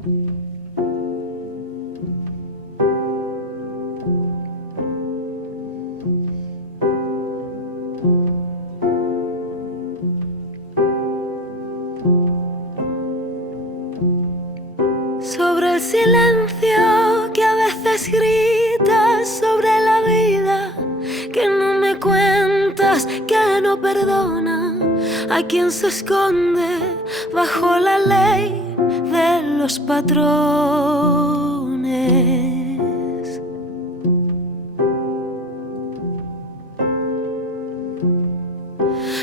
Sobre el silencio que a veces gritas, sobre la vida que no me cuentas, que no perdona a quien se esconde bajo la ley de los patrones.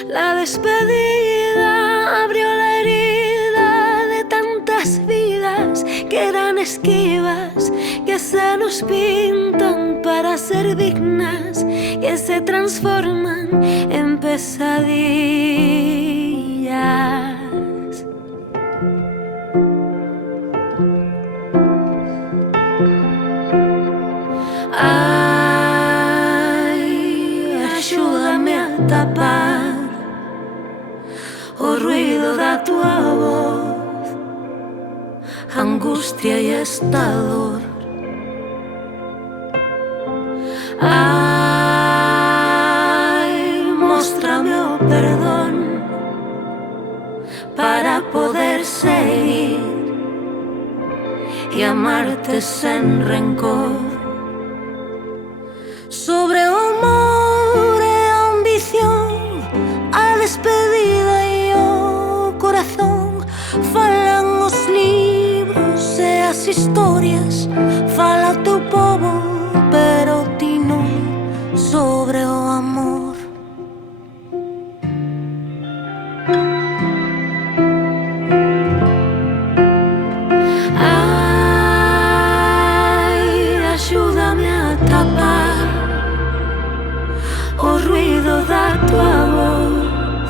La despedida abrió la herida de tantas vidas que eran esquivas, que se nos pintan para ser dignas, que se transforman en pesadillas. Ay, ayúdame a tapar o ruido da tua voz, angustia y estador. Ay, móstrame o perdón para poder seguir y amarte sen rencor. Sobre o amor e a ambición, a despedida e o corazón, falan os libros e as historias, fala o teu pobo, pero ti non. Sobre o amor, ai, axúdame a tapar o ruido da tua voz,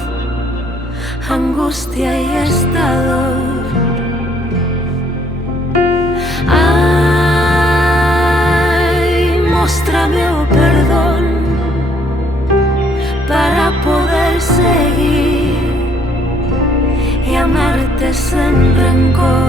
angustia e esta dor. Ai, móstrame o perdón para poder seguir y amarte sen rencor.